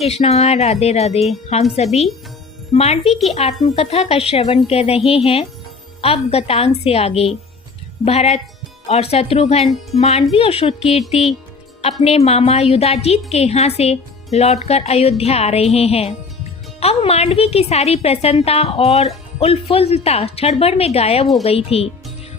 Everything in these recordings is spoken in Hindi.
कृष्णा, राधे राधे। हम सभी मांडवी की आत्मकथा का श्रवण कर रहे हैं। अब गतांग से आगे भरत और शत्रुघ्न मांडवी और श्रुतकीर्ति अपने मामा युधाजीत के यहाँ से लौटकर अयोध्या आ रहे हैं। अब मांडवी की सारी प्रसन्नता और उल्फुलता क्षण भर में गायब हो गई थी।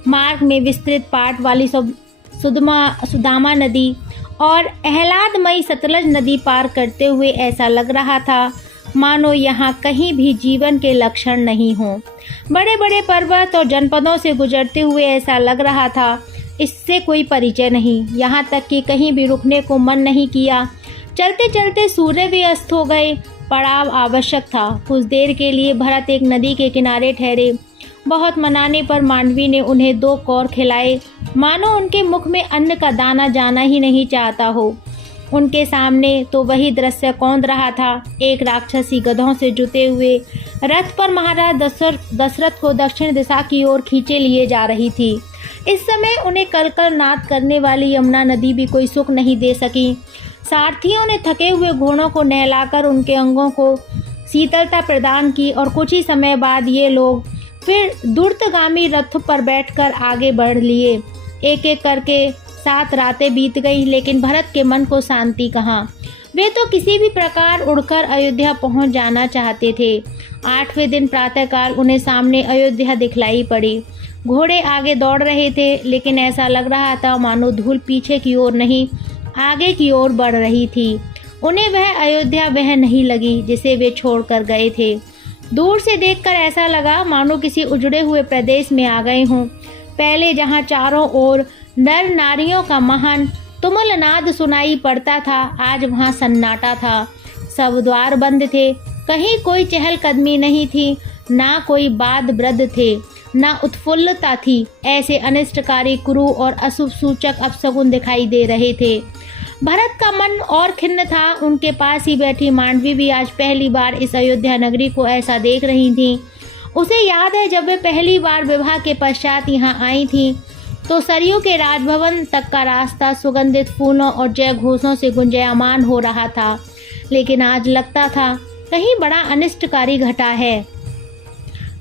मार्ग में विस्तृत पाट वाली सुदामा नदी और आह्लादमयी सतलज नदी पार करते हुए ऐसा लग रहा था मानो यहाँ कहीं भी जीवन के लक्षण नहीं हों। बड़े बड़े पर्वत और जनपदों से गुजरते हुए ऐसा लग रहा था इससे कोई परिचय नहीं। यहाँ तक कि कहीं भी रुकने को मन नहीं किया। चलते चलते सूर्य भी अस्त हो गए। पड़ाव आवश्यक था। कुछ देर के लिए भरत एक नदी के किनारे ठहरे। बहुत मनाने पर मांडवी ने उन्हें 2 कौर खिलाए, मानो उनके मुख में अन्न का दाना जाना ही नहीं चाहता हो। उनके सामने तो वही दृश्य कौंध रहा था। एक राक्षसी गधों से जुते हुए रथ पर महाराज दशरथ को दक्षिण दिशा की ओर खींचे लिए जा रही थी। इस समय उन्हें कलकल नाद करने वाली यमुना नदी भी कोई सुख नहीं दे सकी। सारथियों ने थके हुए घोड़ों को नहलाकर उनके अंगों को शीतलता प्रदान की और कुछ ही समय बाद ये लोग फिर द्रुतगामी रथ पर बैठकर आगे बढ़ लिए। एक एक करके 7 रातें बीत गई, लेकिन भरत के मन को शांति कहाँ। वे तो किसी भी प्रकार उड़कर अयोध्या पहुंच जाना चाहते थे। 8वें दिन प्रातःकाल उन्हें सामने अयोध्या दिखलाई पड़ी। घोड़े आगे दौड़ रहे थे, लेकिन ऐसा लग रहा था मानो धूल पीछे की ओर नहीं आगे की ओर बढ़ रही थी। उन्हें वह अयोध्या वह नहीं लगी जिसे वे छोड़कर गए थे। दूर से देखकर ऐसा लगा मानो किसी उजड़े हुए प्रदेश में आ गए हों। पहले जहाँ चारों ओर नर नारियों का महान तुमुल नाद सुनाई पड़ता था, आज वहाँ सन्नाटा था। सब द्वार बंद थे। कहीं कोई चहलकदमी नहीं थी, ना कोई वाद वृद्ध थे, ना उत्फुल्लता थी। ऐसे अनिष्टकारी कुरु और अशुभ सूचक अपशगुन दिखाई दे रहे थे। भरत का मन और खिन्न था। उनके पास ही बैठी मांडवी भी आज पहली बार इस अयोध्या नगरी को ऐसा देख रही थी। उसे याद है जब वे पहली बार विवाह के पश्चात यहाँ आई थी तो सरयू के राजभवन तक का रास्ता सुगंधित फूलों और जय घोषों से गुंजायमान हो रहा था, लेकिन आज लगता था कहीं बड़ा अनिष्टकारी घटा है।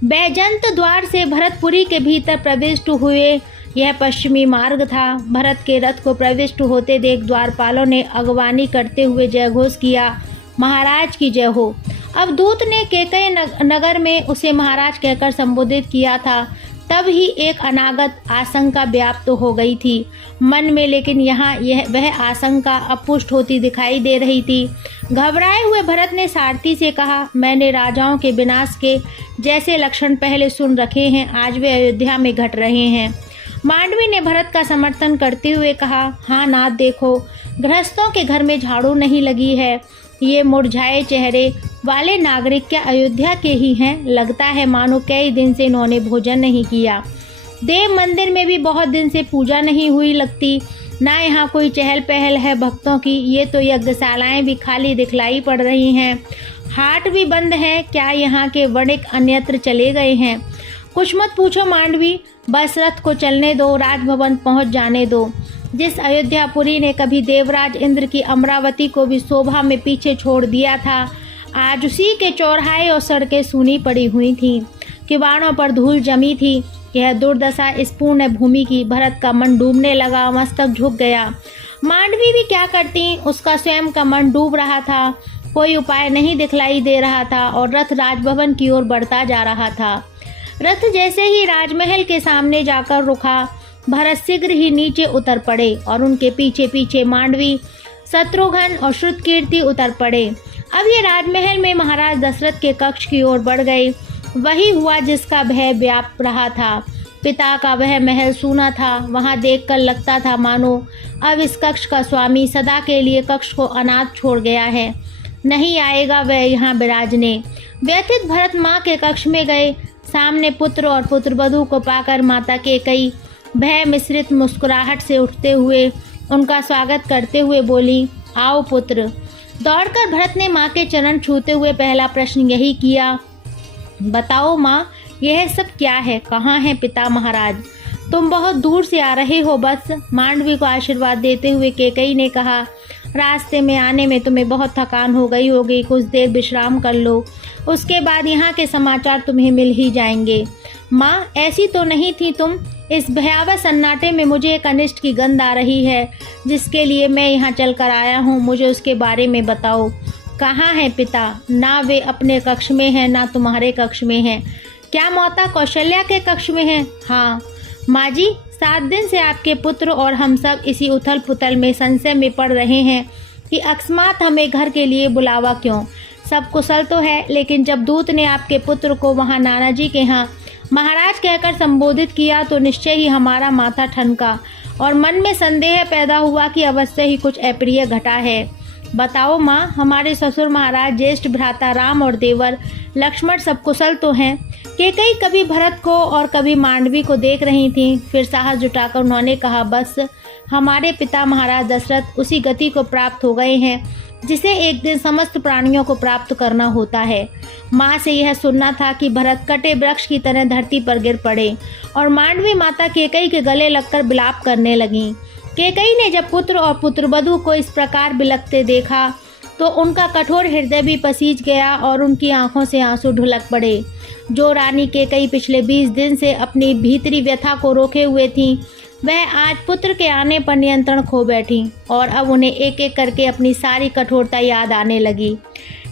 बैजंत द्वार से भरतपुरी के भीतर प्रविष्ट हुए। यह पश्चिमी मार्ग था। भरत के रथ को प्रविष्ट होते देख द्वारपालों ने अगवानी करते हुए जयघोष किया, महाराज की जय हो। अब दूत ने केकई नगर में उसे महाराज कहकर संबोधित किया था। तब ही एक अनागत आशंका व्याप्त हो गई थी मन में, लेकिन यहाँ वह आशंका अपुष्ट होती दिखाई दे रही थी। घबराए हुए भरत ने सारथी से कहा, मैंने राजाओं के विनाश के जैसे लक्षण पहले सुन रखे हैं, आज वे अयोध्या में घट रहे हैं। मांडवी ने भरत का समर्थन करते हुए कहा, हाँ नाथ, देखो गृहस्थों के घर में झाड़ू नहीं लगी है। ये मुरझाए चेहरे वाले नागरिक क्या अयोध्या के ही हैं? लगता है मानो कई दिन से इन्होंने भोजन नहीं किया। देव मंदिर में भी बहुत दिन से पूजा नहीं हुई लगती। ना यहाँ कोई चहल पहल है भक्तों की। ये तो यज्ञशालाएं भी खाली दिखलाई पड़ रही हैं। हाट भी बंद है। क्या यहाँ के वणिक अन्यत्र चले गए हैं? कुछ मत पूछो मांडवी, बस रथ को चलने दो, राजभवन पहुंच जाने दो। जिस अयोध्यापुरी ने कभी देवराज इंद्र की अमरावती को भी शोभा में पीछे छोड़ दिया था, आज उसी के चौराहे और सड़कें सूनी पड़ी हुई थीं। किवाड़ों पर धूल जमी थी। यह दुर्दशा इस पूर्ण भूमि की। भरत का मन डूबने लगा, मस्तक झुक गया। मांडवी भी क्या करती, उसका स्वयं का मन डूब रहा था। कोई उपाय नहीं दिखलाई दे रहा था और रथ राजभवन की ओर बढ़ता जा रहा था। रथ जैसे ही राजमहल के सामने जाकर रुका, भरत शीघ्र ही नीचे उतर पड़े और उनके पीछे पीछे मांडवी, शत्रुघ्न और श्रुतकीर्ति उतर पड़े। अब ये राजमहल में महाराज दशरथ के कक्ष की ओर बढ़ गए। वही हुआ जिसका भय व्याप रहा था। पिता का वह महल सूना था। वहां देखकर लगता था मानो अब इस कक्ष का स्वामी सदा के लिए कक्ष को अनाथ छोड़ गया है, नहीं आएगा वह यहाँ विराजने। व्यथित भरत माँ के कक्ष में गए। सामने पुत्र और पुत्रवधू को पाकर माता केकई भय मिश्रित मुस्कुराहट से उठते हुए उनका स्वागत करते हुए बोली, आओ पुत्र। दौड़कर भरत ने माँ के चरण छूते हुए पहला प्रश्न यही किया, बताओ माँ, यह सब क्या है? कहाँ है पिता महाराज? तुम बहुत दूर से आ रहे हो बस। मांडवी को आशीर्वाद देते हुए केकई ने कहा, रास्ते में आने में तुम्हें बहुत थकान हो गई होगी, कुछ देर विश्राम कर लो, उसके बाद यहाँ के समाचार तुम्हें मिल ही जाएंगे। माँ, ऐसी तो नहीं थी तुम? इस भयावह सन्नाटे में मुझे एक अनिष्ट की गंध आ रही है, जिसके लिए मैं यहाँ चलकर आया हूँ। मुझे उसके बारे में बताओ। कहाँ है पिता? ना वे अपने कक्ष में हैं, ना तुम्हारे कक्ष में हैं। क्या माता कौशल्या के कक्ष में हैं? हाँ माँ जी, 7 दिन से आपके पुत्र और हम सब इसी उथल पुथल में संशय में पड़ रहे हैं कि अकस्मात हमें घर के लिए बुलावा क्यों। सब कुशल तो है, लेकिन जब दूत ने आपके पुत्र को वहाँ नाना जी के यहाँ महाराज कहकर संबोधित किया तो निश्चय ही हमारा माथा ठनका और मन में संदेह पैदा हुआ कि अवश्य ही कुछ अप्रिय घटा है। बताओ माँ, हमारे ससुर महाराज, ज्येष्ठ भ्राता राम और देवर लक्ष्मण सब कुशल तो हैं? कैकेयी कभी भरत को और कभी मांडवी को देख रही थीं। फिर साहस जुटाकर उन्होंने कहा, बस हमारे पिता महाराज दशरथ उसी गति को प्राप्त हो गए हैं जिसे एक दिन समस्त प्राणियों को प्राप्त करना होता है। माँ से यह सुनना था कि भरत कटे वृक्ष की तरह धरती पर गिर पड़े और मांडवी माता कैकेयी के गले लगकर विलाप करने लगीं। कैकेयी ने जब पुत्र और पुत्रवधू को इस प्रकार बिलखते देखा तो उनका कठोर हृदय भी पसीज गया और उनकी आंखों से आंसू ढुलक पड़े। जो रानी कैकेयी पिछले 20 दिन से अपनी भीतरी व्यथा को रोके हुए थीं, वह आज पुत्र के आने पर नियंत्रण खो बैठी और अब उन्हें एक एक करके अपनी सारी कठोरता याद आने लगी।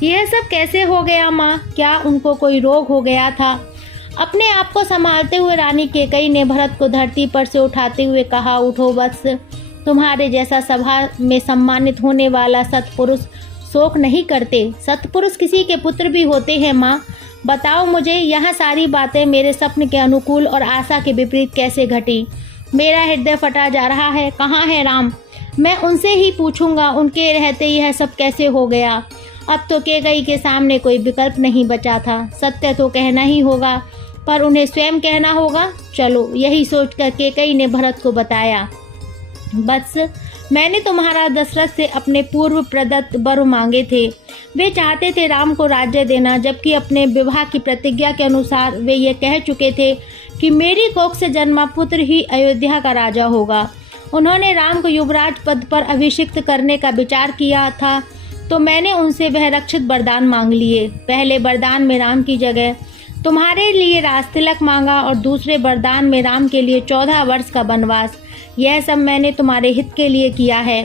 यह सब कैसे हो गया माँ? क्या उनको कोई रोग हो गया था? अपने आप को संभालते हुए रानी कैकेयी ने भरत को धरती पर से उठाते हुए कहा, उठो वत्स, तुम्हारे जैसा सभा में सम्मानित होने वाला सत्पुरुष शोक नहीं करते। सत्पुरुष किसी के पुत्र भी होते हैं माँ। बताओ मुझे, यह सारी बातें मेरे स्वप्न के अनुकूल और आशा के विपरीत कैसे घटी? मेरा हृदय फटा जा रहा है। कहाँ है राम? मैं उनसे ही पूछूंगा, उनके रहते यह सब कैसे हो गया। अब तो कैकेयी के सामने कोई विकल्प नहीं बचा था। सत्य तो कहना ही होगा, पर उन्हें स्वयं कहना होगा। चलो, यही सोचकर कैकेयी ने भरत को बताया, बस मैंने तुम्हारा दशरथ से अपने पूर्व प्रदत्त वर मांगे थे। वे चाहते थे राम को राज्य देना, जबकि अपने विवाह की प्रतिज्ञा के अनुसार वे ये कह चुके थे कि मेरी कोख से जन्मा पुत्र ही अयोध्या का राजा होगा। उन्होंने राम को युवराज पद पर अभिषिक्त करने का विचार किया था, तो मैंने उनसे वह रक्षित वरदान मांग लिए। पहले वरदान में राम की जगह तुम्हारे लिए राजतिलक मांगा और दूसरे वरदान में राम के लिए 14 वर्ष का वनवास। यह सब मैंने तुम्हारे हित के लिए किया है।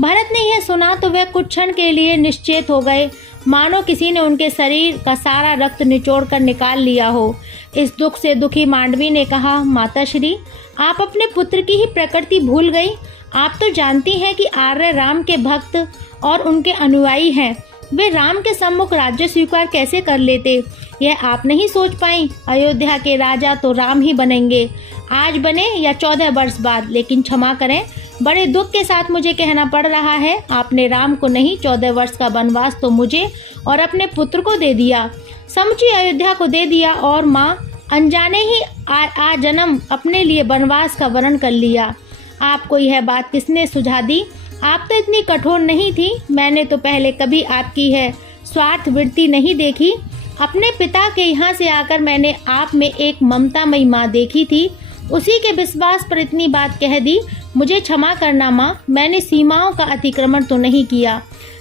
भरत ने यह सुना तो वह कुछ क्षण के लिए निश्चेत हो गए, मानो किसी ने उनके शरीर का सारा रक्त निचोड़ कर निकाल लिया हो। इस दुख से दुखी मांडवी ने कहा, माताश्री, आप अपने पुत्र की ही प्रकृति भूल गई। आप तो जानती हैं कि आर्य राम के भक्त और उनके अनुयायी हैं। वे राम के सम्मुख राज्य स्वीकार कैसे कर लेते, यह आप नहीं सोच पाई। अयोध्या के राजा तो राम ही बनेंगे, आज बने या 14 वर्ष बाद। लेकिन क्षमा करें, बड़े दुख के साथ मुझे कहना पड़ रहा है, आपने राम को नहीं 14 वर्ष का वनवास तो मुझे और अपने पुत्र को दे दिया, समूची अयोध्या को दे दिया। और माँ, अनजाने ही आ जन्म अपने लिए वनवास का वर्ण कर लिया। आपको यह बात किसने सुझा दी? आप तो इतनी कठोर नहीं थी। मैंने तो पहले कभी आपकी है स्वार्थ वृत्ति नहीं देखी। अपने पिता के यहाँ से आकर मैंने आप में एक ममतामयी माँ देखी थी, उसी के विश्वास पर इतनी बात कह दी। मुझे क्षमा करना माँ, मैंने सीमाओं का अतिक्रमण तो नहीं किया।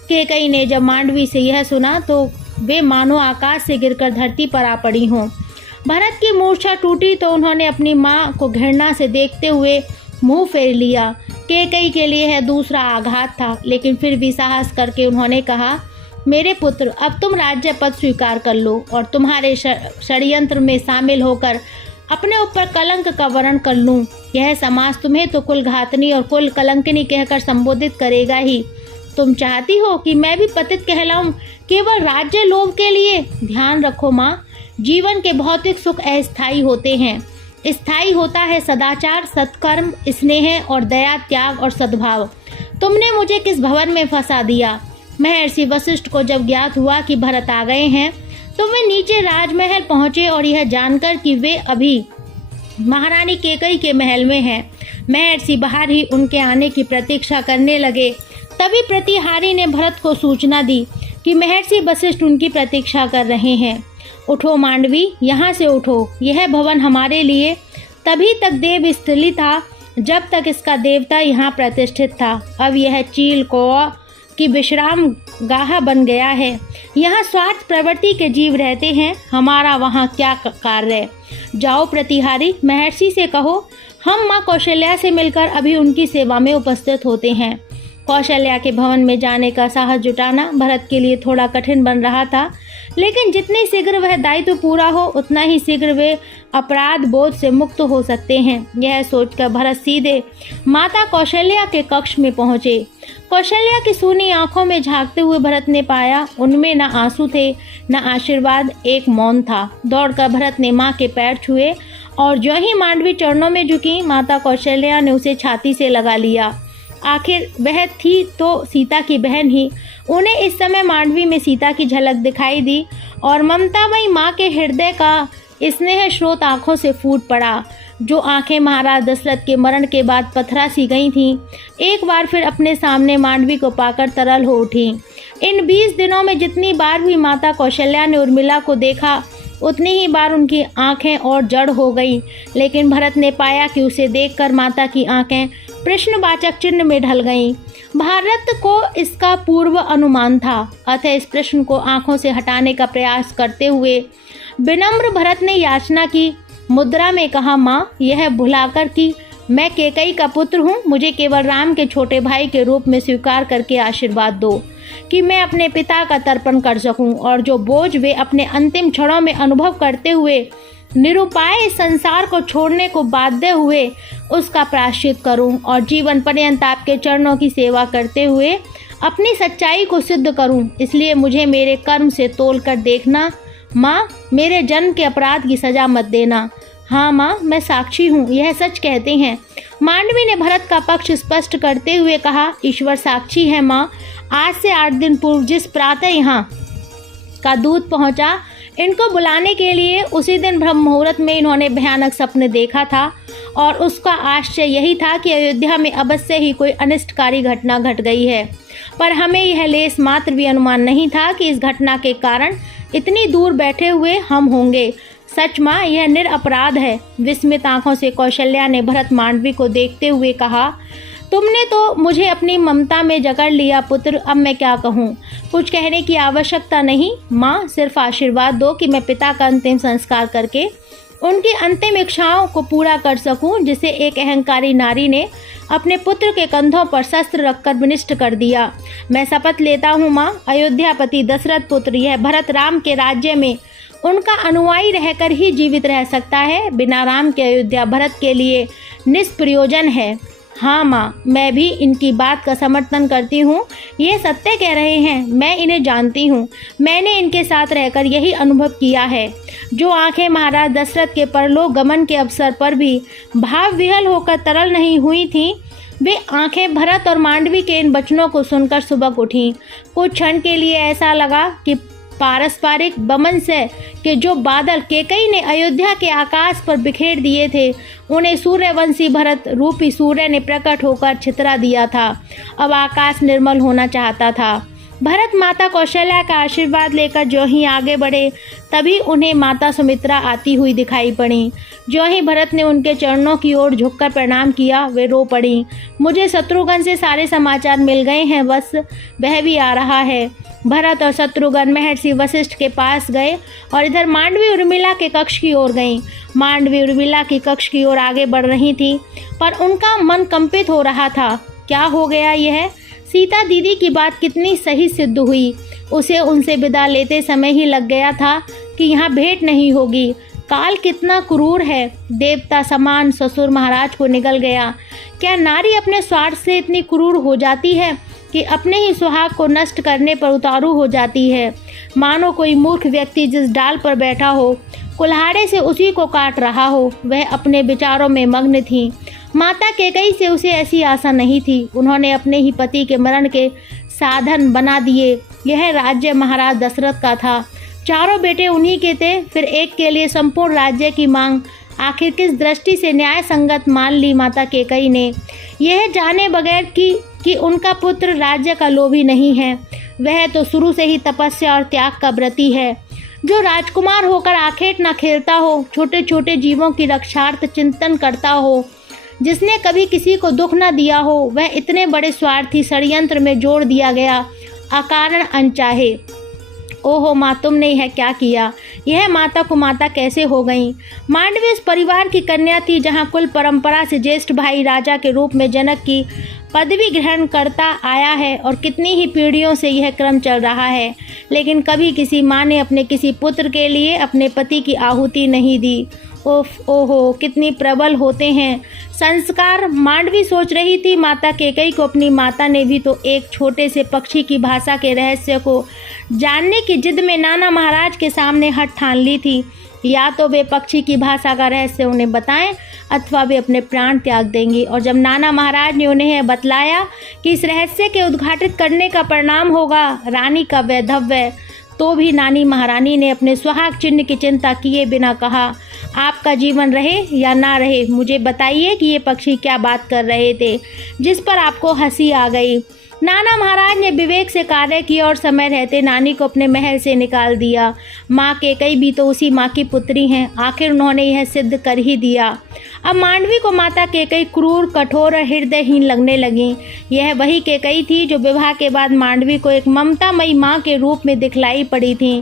कैकेयी ने जब मांडवी से यह सुना तो वे मानो आकाश से गिरकर धरती पर आ पड़ी हों। भरत की मूर्छा टूटी तो उन्होंने अपनी माँ को घृणा से देखते हुए मुंह फेर लिया। कैकेयी के लिए यह दूसरा आघात था, लेकिन फिर भी साहस करके उन्होंने कहा, मेरे पुत्र, अब तुम राज्य पद स्वीकार कर लो और तुम्हारे षड्यंत्र में शामिल होकर अपने ऊपर कलंक का वरण कर लूं। यह समाज तुम्हें तो कुल घातनी और कुल कलंकिनी कहकर संबोधित करेगा ही। तुम चाहती हो कि मैं भी पतित कहलाऊं केवल राज्य लोभ के लिए? ध्यान रखो माँ, जीवन के भौतिक सुख अस्थायी होते हैं। स्थायी होता है सदाचार, सत्कर्म, स्नेह और दया, त्याग और सद्भाव। तुमने मुझे किस भवन में फंसा दिया? महर्षि वशिष्ठ को जब ज्ञात हुआ कि भरत आ गए हैं तो वे नीचे राजमहल पहुंचे और यह जानकर कि वे अभी महारानी कैकेयी के महल में हैं, महर्षि बाहर ही उनके आने की प्रतीक्षा करने लगे। तभी प्रतिहारी ने भरत को सूचना दी कि महर्षि वशिष्ठ उनकी प्रतीक्षा कर रहे हैं। उठो मांडवी, यहाँ से उठो। यह भवन हमारे लिए तभी तक देवस्थली था जब तक इसका देवता यहाँ प्रतिष्ठित था। अब यह चील, कौवा की विश्राम गाह बन गया है। यहाँ स्वार्थ प्रवृत्ति के जीव रहते हैं, हमारा वहाँ क्या कार्य। जाओ प्रतिहारी, महर्षि से कहो हम माँ कौशल्या से मिलकर अभी उनकी सेवा में उपस्थित होते हैं। कौशल्या के भवन में जाने का साहस जुटाना भरत के लिए थोड़ा कठिन बन रहा था, लेकिन जितनी शीघ्र वह दायित्व पूरा हो उतना ही शीघ्र वे अपराध बोध से मुक्त हो सकते हैं। यह सोचकर भरत सीधे माता कौशल्या के कक्ष में पहुंचे। कौशल्या की सूनी आंखों में झांकते हुए भरत ने पाया उनमें न आंसू थे न आशीर्वाद, एक मौन था। दौड़कर भरत ने माँ के पैर छुए और जो ही मांडवी चरणों में झुकी, माता कौशल्या ने उसे छाती से लगा लिया। आखिर वह थी तो सीता की बहन ही। उन्हें इस समय मांडवी में सीता की झलक दिखाई दी और ममतामयी माँ के हृदय का स्नेह स्रोत आंखों से फूट पड़ा। जो आंखें महाराज दशरथ के मरण के बाद पथरा सी गई थीं, एक बार फिर अपने सामने मांडवी को पाकर तरल हो उठी। इन 20 दिनों में जितनी बार भी माता कौशल्या ने उर्मिला को देखा, उतनी ही बार उनकी आंखें और जड़ हो गईं। लेकिन भरत ने पाया कि उसे देखकर माता की आंखें प्रश्नवाचक चिन्ह में ढल गईं। भारत को इसका पूर्व अनुमान था, अतः इस प्रश्न को आंखों से हटाने का प्रयास करते हुए विनम्र भरत ने याचना की मुद्रा में कहा, माँ, यह भुलाकर कि मैं कैकेयी का पुत्र हूँ, मुझे केवल राम के छोटे भाई के रूप में स्वीकार करके आशीर्वाद दो कि मैं अपने पिता का तर्पण कर सकूं और जो बोझ वे अपने अंतिम क्षणों में अनुभव करते हुए निरुपाय संसार को छोड़ने को बाध्य हुए, उसका प्रायश्चित करूं और जीवन पर्यंत आपके चरणों की सेवा करते हुए अपनी सच्चाई को सिद्ध करूं। इसलिए मुझे मेरे कर्म से तोल कर देखना माँ, मेरे जन्म के अपराध की सजा मत देना। हाँ माँ, मैं साक्षी हूँ, यह सच कहते हैं। मांडवी ने भरत का पक्ष स्पष्ट करते हुए कहा, ईश्वर साक्षी है माँ, आज से 8 दिन पूर्व जिस प्रातः यहाँ का दूत पहुँचा, इनको बुलाने के लिए उसी दिन ब्रह्म मुहूर्त में इन्होंने भयानक सपने देखा था और उसका आश्चर्य यही था कि अयोध्या में अवश्य ही कोई अनिष्टकारी घटना घट गई है। पर हमें यह लेस मात्र भी अनुमान नहीं था कि इस घटना के कारण इतनी दूर बैठे हुए हम होंगे। सच माँ, यह निरपराध है। विस्मित आंखों से कौशल्या ने भरत मांडवी को देखते हुए कहा, तुमने तो मुझे अपनी ममता में जकड़ लिया पुत्र, अब मैं क्या कहूँ। कुछ कहने की आवश्यकता नहीं माँ, सिर्फ आशीर्वाद दो कि मैं पिता का अंतिम संस्कार करके उनकी अंतिम इच्छाओं को पूरा कर सकूं, जिसे एक अहंकारी नारी ने अपने पुत्र के कंधों पर शस्त्र रखकर विनिष्ट कर दिया। मैं शपथ लेता हूँ माँ, अयोध्यापति दशरथ पुत्र यह भरत राम के राज्य में उनका अनुयायी रहकर ही जीवित रह सकता है। बिना राम के अयोध्या भरत के लिए निष्प्रयोजन है। हाँ माँ, मैं भी इनकी बात का समर्थन करती हूँ। ये सत्य कह रहे हैं, मैं इन्हें जानती हूँ। मैंने इनके साथ रहकर यही अनुभव किया है। जो आंखें महाराज दशरथ के परलोक गमन के अवसर पर भी भाव विहल होकर तरल नहीं हुई थीं, वे आंखें भरत और मांडवी के इन वचनों को सुनकर सुबक उठीं। कुछ क्षण के लिए ऐसा लगा कि पारस्परिक बमन से कि जो बादल कैकेयी ने अयोध्या के आकाश पर बिखेर दिए थे, उन्हें सूर्यवंशी भरत रूपी सूर्य ने प्रकट होकर छितरा दिया था। अब आकाश निर्मल होना चाहता था। भरत माता कौशल्या का आशीर्वाद लेकर जो ही आगे बढ़े, तभी उन्हें माता सुमित्रा आती हुई दिखाई पड़ी। जो ही भरत ने उनके चरणों की ओर झुककर प्रणाम किया, वे रो पड़ी। मुझे शत्रुघ्न से सारे समाचार मिल गए हैं, बस वह भी आ रहा है। भरत और शत्रुघ्न महर्षि वशिष्ठ के पास गए और इधर मांडवी उर्मिला के कक्ष की ओर गईं। मांडवी उर्मिला के कक्ष की ओर आगे बढ़ रही थी, पर उनका मन कंपित हो रहा था। क्या हो गया यह? सीता दीदी की बात कितनी सही सिद्ध हुई। उसे उनसे विदा लेते समय ही लग गया था कि यहाँ भेंट नहीं होगी। काल कितना क्रूर है। देवता समान ससुर महाराज को निगल गया। क्या नारी अपने स्वार्थ से इतनी क्रूर हो जाती है कि अपने ही सुहाग को नष्ट करने पर उतारू हो जाती है? मानो कोई मूर्ख व्यक्ति जिस डाल पर बैठा हो, कुल्हाड़े से उसी को काट रहा हो। वह अपने विचारों में मग्न थी। माता कैकेयी से उसे ऐसी आशा नहीं थी। उन्होंने अपने ही पति के मरण के साधन बना दिए। यह राज्य महाराज दशरथ का था। चारों बेटे उन्हीं के थे। फिर एक के लिए संपूर्ण राज्य की मांग आखिर किस दृष्टि से न्याय संगत मान ली माता कैकेयी ने, यह जाने बगैर कि उनका पुत्र राज्य का लोभी नहीं है। वह तो शुरू से ही तपस्या और त्याग का व्रती है। जो राजकुमार होकर आखेट न खेलता हो, छोटे छोटे जीवों की रक्षार्थ चिंतन करता हो, जिसने कभी किसी को दुख न दिया हो, वह इतने बड़े स्वार्थी षड्यंत्र में जोड़ दिया गया, अकारण अनचाहे। ओहो माँ, तुमने यह क्या किया? यह माता को माता कैसे हो गई? मांडवी उस परिवार की कन्या थी जहाँ कुल परंपरा से ज्येष्ठ भाई राजा के रूप में जनक की पदवी ग्रहण करता आया है और कितनी ही पीढ़ियों से यह क्रम चल रहा है, लेकिन कभी किसी माँ ने अपने किसी पुत्र के लिए अपने पति की आहुति नहीं दी। ओहो, कितनी प्रबल होते हैं संस्कार। मांडवी सोच रही थी, माता कैकेयी को अपनी माता ने भी तो एक छोटे से पक्षी की भाषा के रहस्य को जानने की जिद में नाना महाराज के सामने हट ठान ली थी। या तो वे पक्षी की भाषा का रहस्य उन्हें बताएं अथवा वे अपने प्राण त्याग देंगी। और जब नाना महाराज ने उन्हें बतलाया कि इस रहस्य के उद्घाटित करने का परिणाम होगा रानी का वैधव्य, तो भी नानी महारानी ने अपने सुहाग चिन्ह की चिंता किए बिना कहा, आपका जीवन रहे या ना रहे, मुझे बताइए कि ये पक्षी क्या बात कर रहे थे जिस पर आपको हंसी आ गई। नाना महाराज ने विवेक से कार्य किया और समय रहते नानी को अपने महल से निकाल दिया। माँ कैकेयी भी तो उसी माँ की पुत्री हैं, आखिर उन्होंने यह सिद्ध कर ही दिया। अब मांडवी को माता कैकेयी क्रूर, कठोर और हृदयहीन लगने लगी। यह वही कैकेयी थी जो विवाह के बाद मांडवी को एक ममतामयी माँ के रूप में दिखलाई पड़ी थी।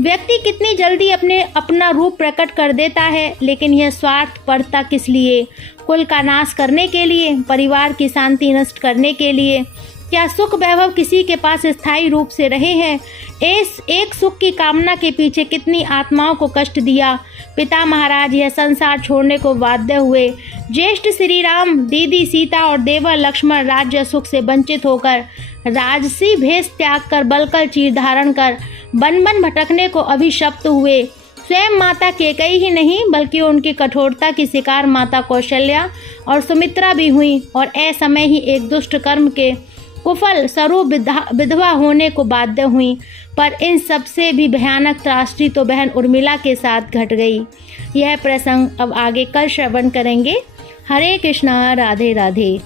व्यक्ति कितनी जल्दी अपना रूप प्रकट कर देता है, लेकिन यह स्वार्थपरता किस लिए? कुल का नाश करने के लिए? परिवार की शांति नष्ट करने के लिए? क्या सुख वैभव किसी के पास स्थायी रूप से रहे हैं? एक सुख की कामना के पीछे कितनी आत्माओं को कष्ट दिया। पिता महाराज यह संसार छोड़ने को बाध्य हुए। ज्येष्ठ श्री राम, दीदी सीता और देवर लक्ष्मण राज्य सुख से वंचित होकर राजसी भेष त्याग कर बलकल चीर धारण कर बन बन भटकने को अभिशप्त हुए। स्वयं माता कैकेयी ही नहीं बल्कि उनकी कठोरता की शिकार माता कौशल्या और सुमित्रा भी हुई और असमय ही एक दुष्ट कर्म के कुफल स्वरूप विधवा होने को बाध्य हुई। पर इन सबसे भी भयानक त्रासदी तो बहन उर्मिला के साथ घट गई। यह प्रसंग अब आगे कल श्रवण करेंगे। हरे कृष्णा, राधे राधे।